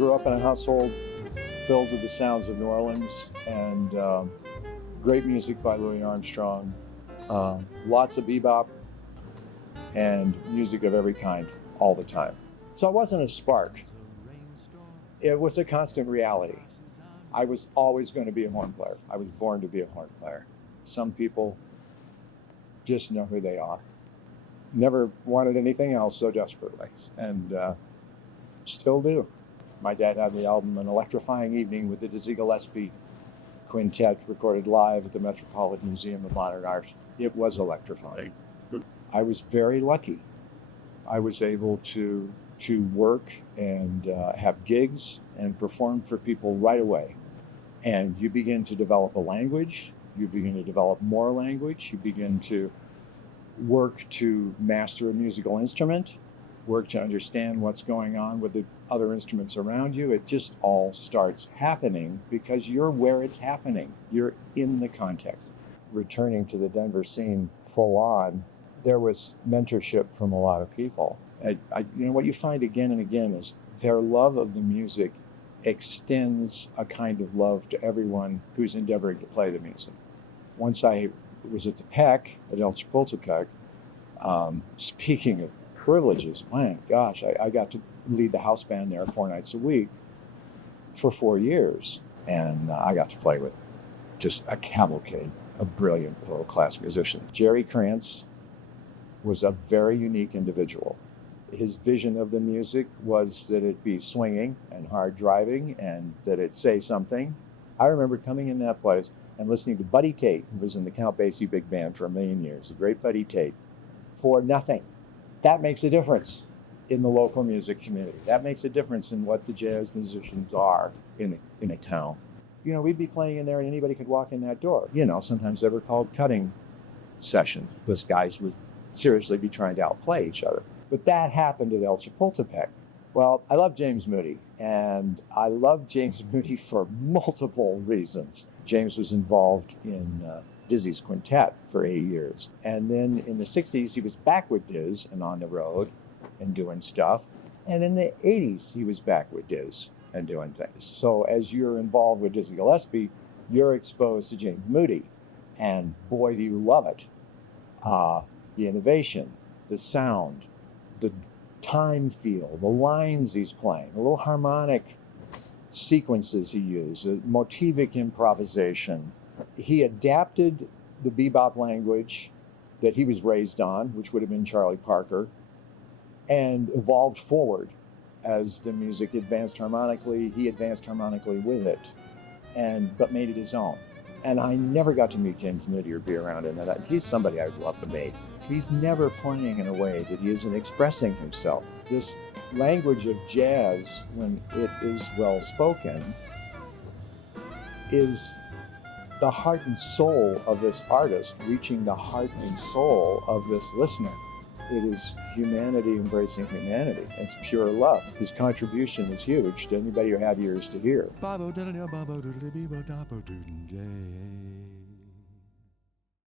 grew up in a household filled with the sounds of New Orleans and great music by Louis Armstrong, lots of bebop and music of every kind all the time. So it wasn't a spark. It was a constant reality. I was always going to be a horn player. I was born to be a horn player. Some people just know who they are. Never wanted anything else so desperately, and still do. My dad had the album An Electrifying Evening with the Dizzy Gillespie Quintet recorded live at the Metropolitan Museum of Modern Art. It was electrifying. I was very lucky. I was able to work and have gigs and perform for people right away. And you begin to develop a language, you begin to develop more language, you begin to work to master a musical instrument, work to understand what's going on with the other instruments around you. It just all starts happening because you're where it's happening. You're in the context. Returning to the Denver scene full on, there was mentorship from a lot of people. What you find again and again is their love of the music extends a kind of love to everyone who's endeavoring to play the music. Once I was at the PEC, at El Chapultepec, speaking of privileges, my gosh, I got to lead the house band there 4 nights a week for 4 years. And I got to play with just a cavalcade of brilliant world-class musicians. Jerry Krantz was a very unique individual. His vision of the music was that it be swinging and hard driving and that it say something. I remember coming in that place and listening to Buddy Tate, who was in the Count Basie Big Band for a million years, the great Buddy Tate, for nothing. That makes a difference in the local music community. That makes a difference in what the jazz musicians are in a town. You know, we'd be playing in there and anybody could walk in that door. You know, sometimes they were called cutting sessions. Those guys would seriously be trying to outplay each other. But that happened at El Chapultepec. Well, I love James Moody, and I love James Moody for multiple reasons. James was involved in Dizzy's quintet for 8 years. And then in the 60s, he was back with Diz and on the road and doing stuff. And in the 80s, he was back with Diz and doing things. So as you're involved with Dizzy Gillespie, you're exposed to James Moody. And boy, do you love it. The innovation, the sound, the time feel, the lines he's playing, the little harmonic sequences he used, the motivic improvisation. He adapted the bebop language that he was raised on, which would have been Charlie Parker, and evolved forward as the music advanced harmonically. He advanced harmonically with it, but made it his own. And I never got to meet James Moody or be around him. And he's somebody I would love to meet. He's never playing in a way that he isn't expressing himself. This language of jazz, when it is well spoken, is the heart and soul of this artist reaching the heart and soul of this listener. It is humanity embracing humanity. It's pure love. His contribution is huge to anybody who had ears to hear.